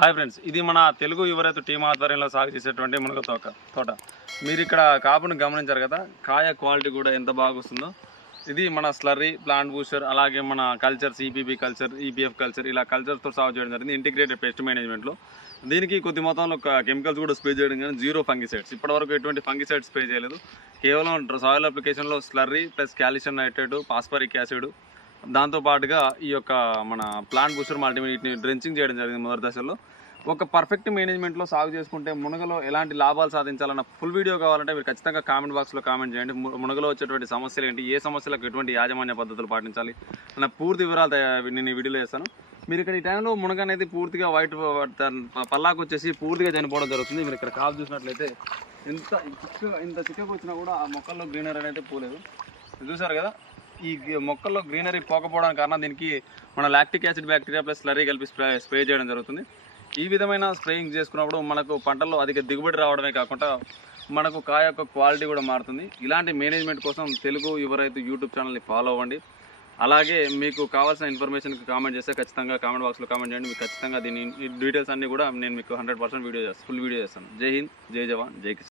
Hi friends ఇది మన Telugu యువరైతు team ఆధ్వర్యంలో సాగు చేసేటువంటి మునగ తోట తోట. మీరు ఇక్కడ కాపును గమనించారు కదా కాయ క్వాలిటీ కూడా ఎంత బాగా వస్తుందో ఇది మన స్లర్రీ ప్లాంట్ బూస్టర్ అలాగే మన culture CPB culture EPF culture ఇలా కల్చర్తో సాగు చేయడం జరిగింది ఇంటిగ్రేటెడ్ పెస్ట్ మేనేజ్మెంట్లో దీనికి కొద్ది మొత్తంలో కెమికల్స్ కూడా స్ప్రే చేయడం కానీ జీరో ఫంగిసైడ్స్ ఇప్పటివరకు ఎటువంటి ఫంగిసైడ్స్ స్ప్రే చేయలేదు. కేవలం సాయిల్ అప్లికేషన్లో slurry plus calcium nitrate phosphoric acid దాంతో పాటుగా ఈ యొక్క మన ప్లాంట్ బూస్టర్ మల్టీమీట్ని డ్రెంచింగ్ చేయడం జరిగింది మొదటి దశలో. ఒక పర్ఫెక్ట్ మేనేజ్మెంట్లో సాగు చేసుకుంటే మునగలో ఎలాంటి లాభాలు సాధించాలన్న ఫుల్ వీడియో కావాలంటే మీరు ఖచ్చితంగా కామెంట్ బాక్స్లో కామెంట్ చేయండి. మునగలో వచ్చేటువంటి సమస్యలు ఏంటి? ఏ సమస్యలకు ఎటువంటి యాజమాన్య పద్ధతులు పాటించాలి? అన్న పూర్తి వివరాలు నేను ఈ వీడియోలో చేస్తాను. మీరు ఇక్కడ ఈ టైంలో మునగ అనేది పూర్తిగా వైట్ పల్లాకు వచ్చేసి పూర్తిగా చనిపోవడం జరుగుతుంది. మీరు ఇక్కడ కాపు చూసినట్లయితే ఇంత చిక్క ఇంత చిక్కకు వచ్చినా కూడా ఆ మొక్కల్లో గ్రీనరీ అనేది పోలేదు. చూసారు కదా? ఈ మొక్కల్లో గ్రీనరీ పోకపోవడానికి కారణం దీనికి మన lactic acid bacteria plus slurry కలిపి స్ప్రే స్ప్రే చేయడం జరుగుతుంది. ఈ విధమైన స్ప్రేయింగ్ చేసుకున్నప్పుడు మనకు పంటల్లో అధిక దిగుబడి రావడమే కాకుండా మనకు కాయ యొక్క క్వాలిటీ కూడా మారుతుంది. ఇలాంటి మేనేజ్మెంట్ కోసం తెలుగు యువ రైతు యూట్యూబ్ ఛానల్ని ఫాలో అవ్వండి. అలాగే మీకు కావాల్సిన ఇన్ఫర్మేషన్కి కామెంట్ చేస్తే ఖచ్చితంగా కామెంట్ బాక్స్లో కామెంట్ చేయండి. మీకు ఖచ్చితంగా దీని డీటెయిల్స్ అన్నీ కూడా నేను మీకు హండ్రెడ్ పర్సెంట్ వీడియో చేస్తాను ఫుల్ వీడియో చేస్తాను. జై హింద్ జై జవాన్ జై కిసాన్.